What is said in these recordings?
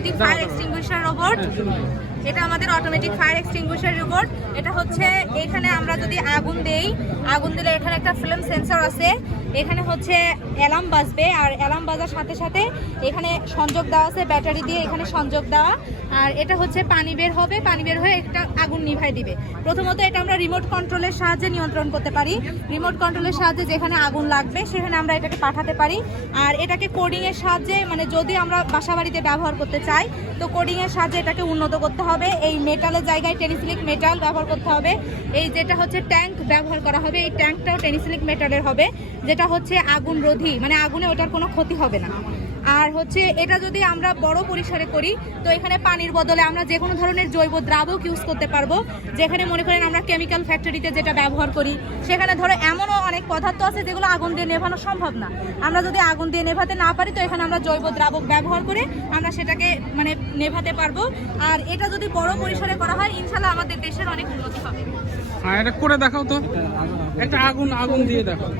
Automatic fire extinguisher robot এটা আমাদের automatic fire extinguisher robot এটা হচ্ছে এখানে আমরা যদি আগুন দেই আগুন দিলে এখানে একটা ফিল্ম সেন্সর আছে। এখানে হচ্ছে অ্যালার্ম বাজবে আর অ্যালার্ম বাজার সাথে সাথে এখানে সংযোগ দেওয়া আছে ব্যাটারি দিয়ে এখানে সংযোগ দেওয়া। আর এটা হচ্ছে পানি বের হবে, পানি বের হয়ে একটা আগুন নিভাই দিবে। প্রথমত এটা আমরা রিমোট কন্ট্রোলের সাহায্যে নিয়ন্ত্রণ করতে পারি। রিমোট কন্ট্রোলের সাহায্যে যেখানে আগুন লাগবে, সেখানে আমরা এটাকে পাঠাতে পারি। আর এটাকে কোডিংয়ের সাহায্যে মানে যদি আমরা বাসা বাড়িতে ব্যবহার করতে চাই, তো কোডিংয়ের সাহায্যে এটাকে উন্নত করতে হবে। এই মেটালের জায়গায় টেনিসিলিক মেটাল ব্যবহার করতে হবে। এই যেটা হচ্ছে ট্যাঙ্ক ব্যবহার করা হবে, এই ট্যাঙ্কটাও টেনিসিলিক মেটালের হবে, যেটা হচ্ছে আগুন রোধী। মানে আগুনে ওটার কোনো ক্ষতি হবে না। আর হচ্ছে এটা যদি আমরা বড় পরিসরে করি তো এখানে পানির বদলে আমরা যে কোনো ধরনের জৈব দ্রাবক ইউজ করতে পারব। যেখানে মনে করেন আমরা কেমিক্যাল ফ্যাক্টরিতে যেটা ব্যবহার করি সেখানে ধরো এমনও অনেক পদার্থ আছে যেগুলো আগুন দিয়ে নেভানো সম্ভব না। আমরা যদি আগুন দিয়ে নেভাতে না পারি তো এখানে আমরা জৈব দ্রাবক ব্যবহার করে আমরা সেটাকে মানে নেভাতে পারব। আর এটা যদি বড় পরিসরে করা হয় ইনশাল্লাহ আমাদের দেশের অনেক উন্নতি হবে। হ্যাঁ এটা করে দেখাও তো। একটা আগুন আগুন দিয়ে দেখাও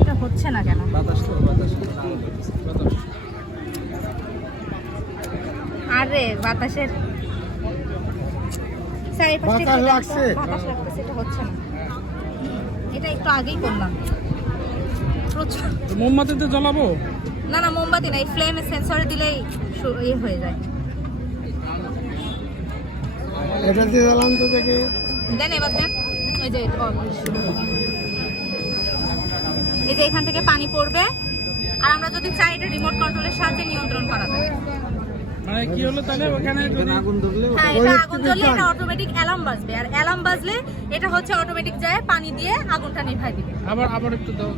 এটা হচ্ছে না কেন? আরে বাতাসের স্যার এই পাশটা বাতাস লাগছে? বাতাস লাগতেছে এটা হচ্ছে না। এটা একটু আগেই করলাম। প্রচুর মোমবাতিতে জ্বলাবো? না না মোমবাতি না এই ফ্লেম সেন্সরে দিলেই ইয়ে হয়ে যায়। এটা দিয়ে দিলাম তো দেখি। দেন এবার দেন। এই যে। এই যে এখান থেকে পানি পড়বে। আর আমরা যদি চাই এটা রিমোট কন্ট্রোলের সাহায্যে নিয়ন্ত্রণ করা যাবে মানে কি হলো তাহলে? ওখানে আগুন ধরলে হ্যাঁ এটা আগুন ধরলে এটা অটোমেটিক অ্যালার্ম বাজবে। আর অ্যালার্ম বাজলে এটা হচ্ছে অটোমেটিক যায় পানি দিয়ে আগুনটা নিভাই দিবে। আবার আবার একটু দাও।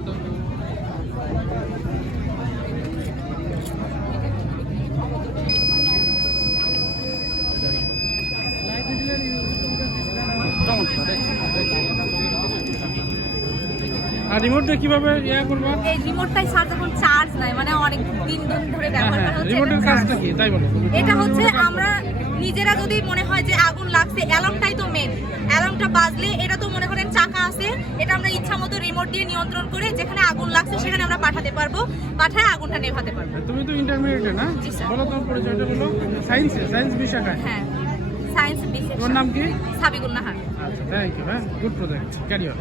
আর রিমোট দিয়ে কীভাবে ইয়া করবা? এই রিমোটটাই স্যার যখন চার্জ নাই মানে অনেক দিন দিন ধরে ব্যবহার করা হচ্ছে রিমোটের কাজটা কি? তাই বলো এটা হচ্ছে আমরা নিজেরা যদি মনে হয় যে আগুন লাগছে অ্যালার্মটাই তো মেন অ্যালার্মটা বাজলে এটা তো মনে করেন চাকা আছে এটা আমরা ইচ্ছা মতো রিমোট দিয়ে নিয়ন্ত্রণ করে যেখানে আগুন লাগছে সেখানে আমরা পাঠাতে পারব পাঠায় আগুনটা নেভাতে পারব। তুমি তো ইন্টারমিডিয়েটে না? বলো তোমার পরিচয়টা বলো। সায়েন্সে সায়েন্স বিষয়টায় হ্যাঁ সায়েন্স তোমার নাম কি? সাবিকুল নাহার আচ্ছা থ্যাংক ইউ হ্যাঁ গুড প্রজেক্ট ক্যারি অন